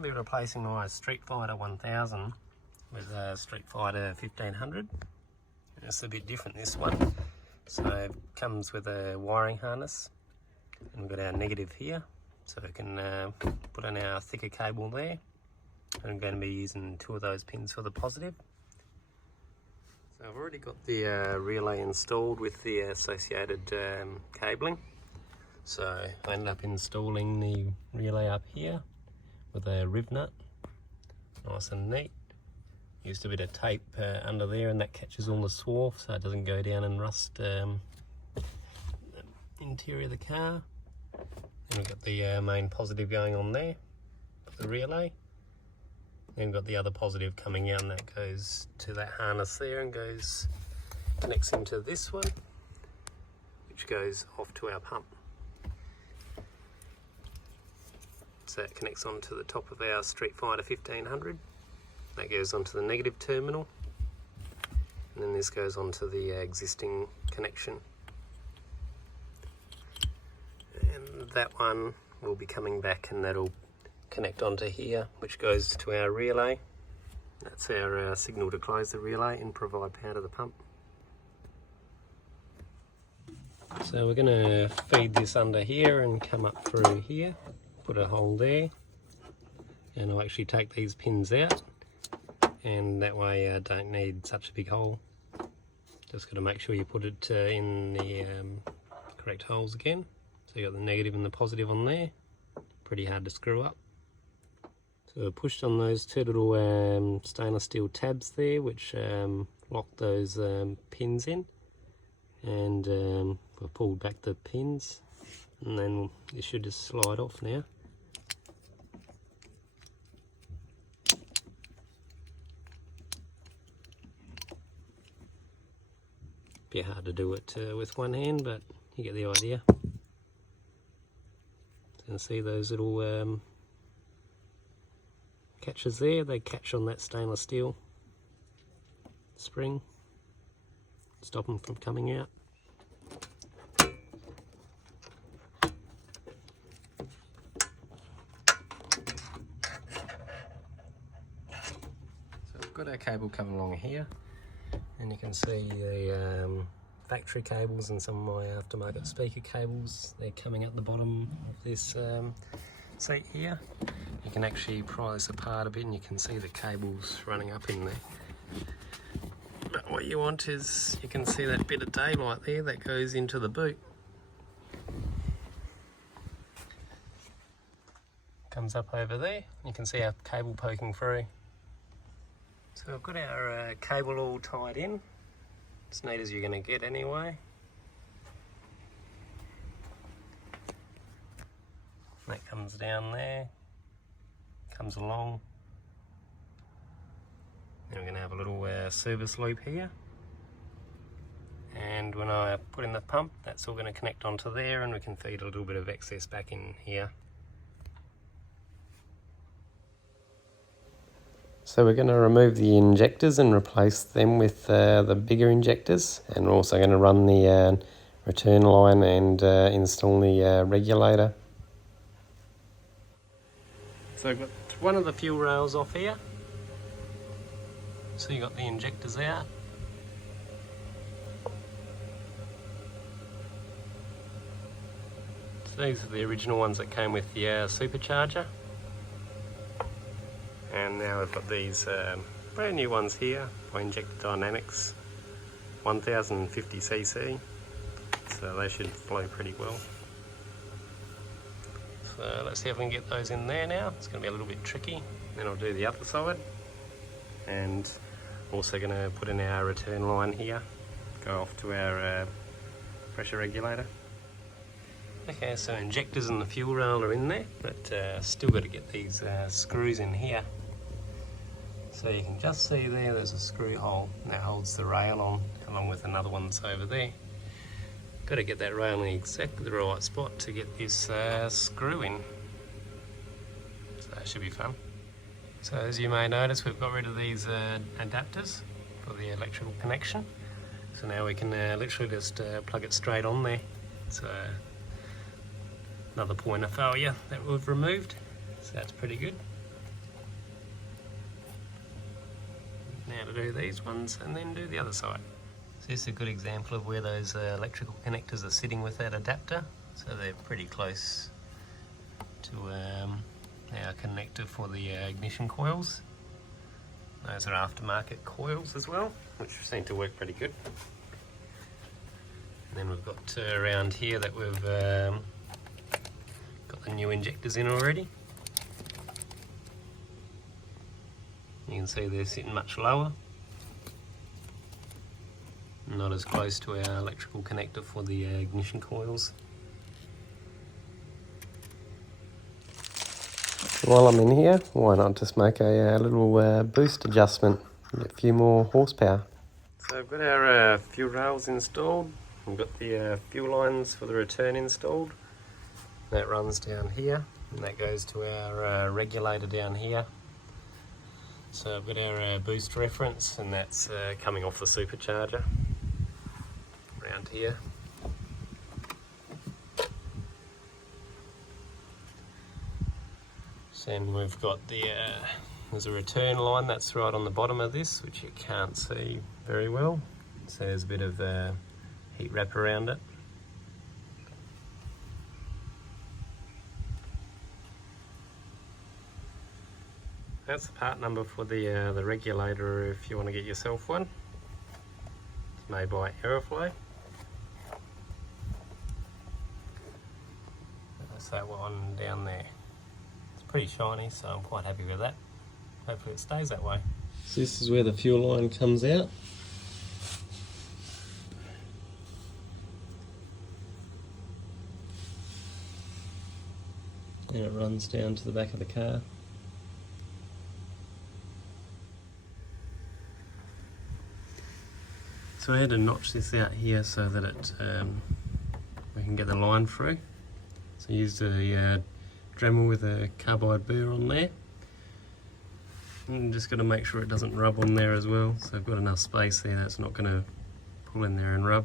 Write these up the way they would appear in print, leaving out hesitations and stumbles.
to be replacing my Street Fighter 1000 with a Street Fighter 1500. It's a bit different, this one. So it comes with a wiring harness, and we've got our negative here, so we can put on our thicker cable there. And I'm going to be using 2 of those pins for the positive. So I've already got the relay installed with the associated cabling. So I ended up installing the relay up here with a rib nut, nice and neat. Used a bit of tape under there, and that catches all the swarf so it doesn't go down and rust the interior of the car. And we've got the main positive going on there for the relay. Then we've got the other positive coming out, and that goes to that harness there and connects into this one, which goes off to our pump. So that connects onto the top of our Street Fighter 1500. That goes onto the negative terminal, and then this goes onto the existing connection. And that one will be coming back, and that'll connect onto here, which goes to our relay. That's our signal to close the relay and provide power to the pump. So we're going to feed this under here and come up through here, put a hole there, and I'll actually take these pins out, and that way I don't need such a big hole. Just got to make sure you put it in the correct holes again. So you got the negative and the positive on there, pretty hard to screw up. So I pushed on those 2 little stainless steel tabs there, which lock those pins in, and I pulled back the pins, and then it should just slide off now. Bit hard to do it with one hand, but you get the idea. You can see those little catches there, they catch on that stainless steel spring, stop them from coming out. So we've got our cable coming along here, and you can see the factory cables and some of my aftermarket speaker cables. They're coming up the bottom of this seat here. You can actually pry this apart a bit, and you can see the cables running up in there. But what you want is, you can see that bit of daylight there that goes into the boot. Comes up over there, you can see our cable poking through. So I've got our cable all tied in, as neat as you're going to get anyway. That comes down there, comes along. Then we're going to have a little service loop here. And when I put in the pump, that's all going to connect onto there, and we can feed a little bit of excess back in here. So we're going to remove the injectors and replace them with the bigger injectors, and we're also going to run the return line and install the regulator. So I've got one of the fuel rails off here. So you've got the injectors out. So these are the original ones that came with the supercharger. And now we've got these brand new ones here by Injector Dynamics, 1050cc, so they should flow pretty well. So let's see if we can get those in there now. It's going to be a little bit tricky. Then I'll do the other side, and also going to put in our return line here, go off to our pressure regulator. Okay, so injectors and the fuel rail are in there, but still got to get these screws in here. So you can just see there's a screw hole, and that holds the rail on, along with another one that's over there. Got to get that rail in exactly the right spot to get this screw in. So that should be fun. So as you may notice, we've got rid of these adapters for the electrical connection. So now we can literally just plug it straight on there. So another point of failure that we've removed, so that's pretty good. Now to do these ones and then do the other side. So this is a good example of where those electrical connectors are sitting with that adapter. So they're pretty close to our connector for the ignition coils. Those are aftermarket coils as well, which seem to work pretty good. And then we've got around here that we've got the new injectors in already. You can see they're sitting much lower, not as close to our electrical connector for the ignition coils. While I'm in here, why not just make a little boost adjustment, get a few more horsepower. So I've got our fuel rails installed, we've got the fuel lines for the return installed. That runs down here, and that goes to our regulator down here. So I've got our boost reference, and that's coming off the supercharger around here. Then we've got there's a return line that's right on the bottom of this, which you can't see very well. So there's a bit of heat wrap around it. That's the part number for the regulator if you want to get yourself one. It's made by Aeroflow. That's that one down there. It's pretty shiny, so I'm quite happy with that. Hopefully it stays that way. So this is where the fuel line comes out. And it runs down to the back of the car. So I had to notch this out here so that it we can get the line through. So I used a Dremel with a carbide burr on there. And just got to make sure it doesn't rub on there as well. So I've got enough space there that's not going to pull in there and rub.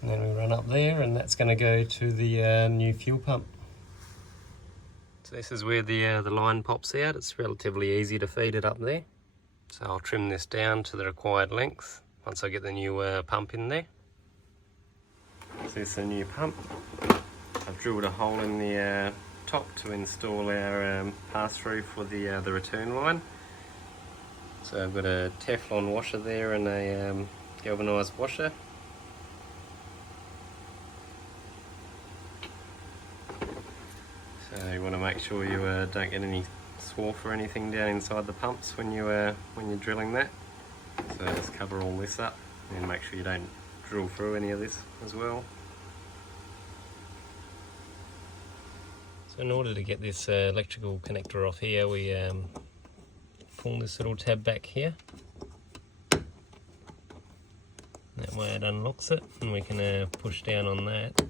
And then we run up there, and that's going to go to the new fuel pump. So this is where the line pops out. It's relatively easy to feed it up there. So I'll trim this down to the required length once I get the new pump in there. So this is the new pump. I've drilled a hole in the top to install our pass-through for the return line. So I've got a Teflon washer there and a galvanised washer. So you want to make sure you don't get any swarf or anything down inside the pumps when you're drilling that. So just cover all this up and make sure you don't drill through any of this as well. So in order to get this electrical connector off here, we pull this little tab back here. That way it unlocks it, and we can push down on that.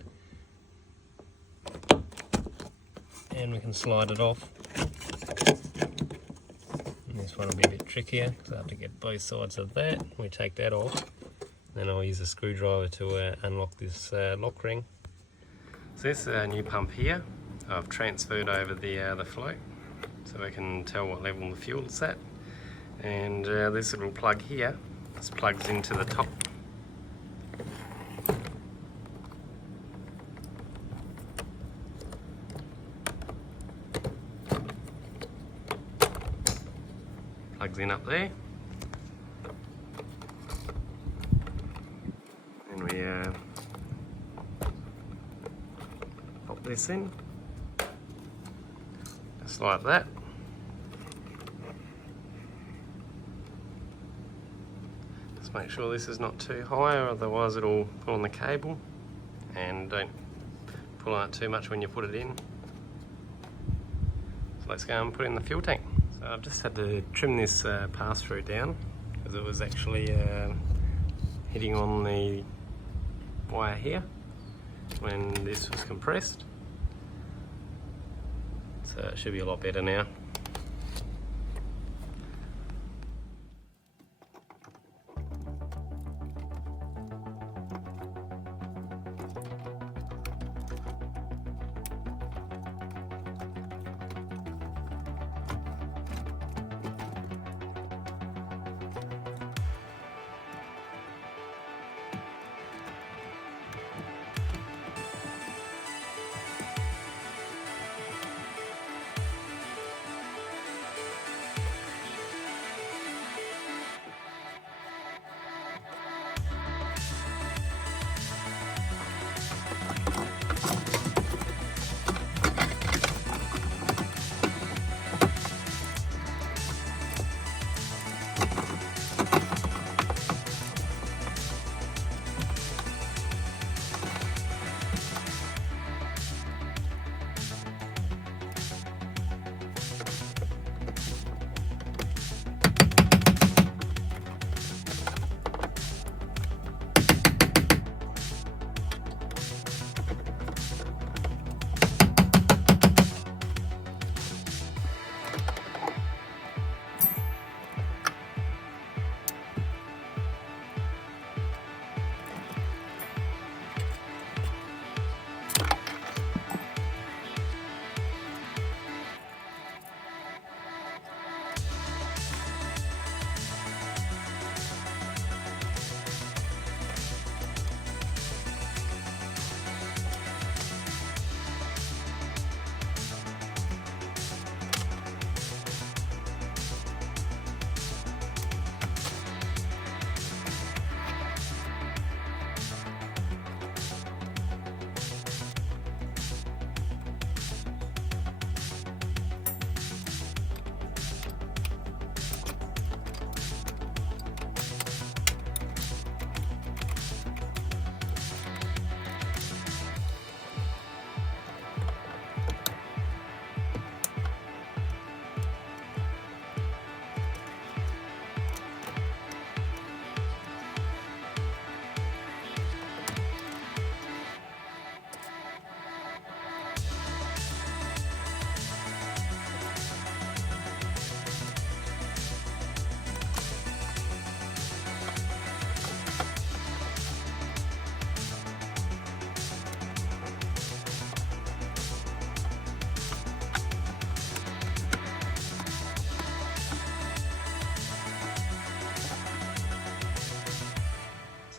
And we can slide it off. And this one will be a bit trickier because I have to get both sides of that. We take that off, then I'll use a screwdriver to unlock this lock ring. So this is a new pump here. I've transferred over the float so I can tell what level the fuel's at. And this little plug here, this plugs into the top. Plugs in up there, and we pop this in, just like that. Just make sure this is not too high, or otherwise it'll pull on the cable, and don't pull on it too much when you put it in. So let's go and put in the fuel tank. I've just had to trim this pass-through down because it was actually hitting on the wire here when this was compressed. So it should be a lot better now.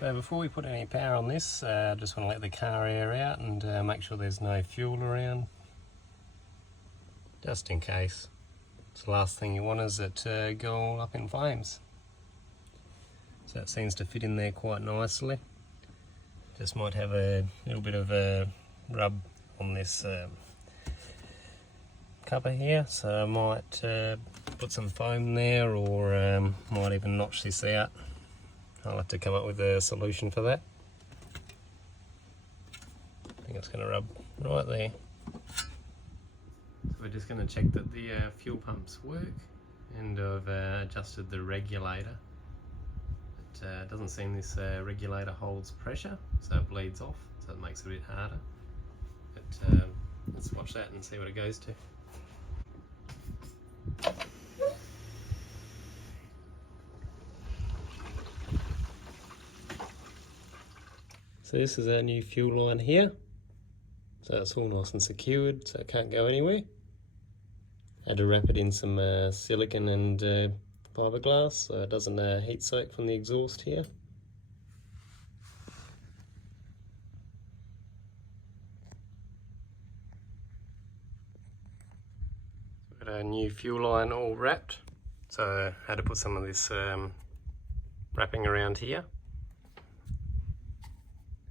So before we put any power on this, I just want to let the car air out and make sure there's no fuel around, just in case. So the last thing you want is it to go all up in flames. So it seems to fit in there quite nicely. Just might have a little bit of a rub on this cover here, so I might put some foam there, or might even notch this out. I'll have to come up with a solution for that. I think it's going to rub right there. So we're just going to check that the fuel pumps work, and I've adjusted the regulator. It doesn't seem this regulator holds pressure, so it bleeds off, so it makes it a bit harder. But let's watch that and see what it goes to. So this is our new fuel line here. So it's all nice and secured, so it can't go anywhere. I had to wrap it in some silicone and fiberglass so it doesn't heat soak from the exhaust here. Got our new fuel line all wrapped, so I had to put some of this wrapping around here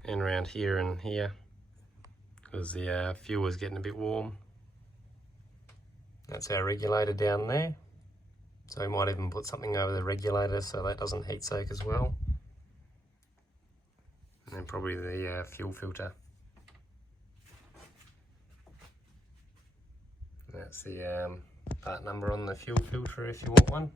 and around here and here because the fuel was getting a bit warm. That's our regulator down there, so we might even put something over the regulator so that doesn't heat soak as well. And then probably the fuel filter. That's the part number on the fuel filter if you want one.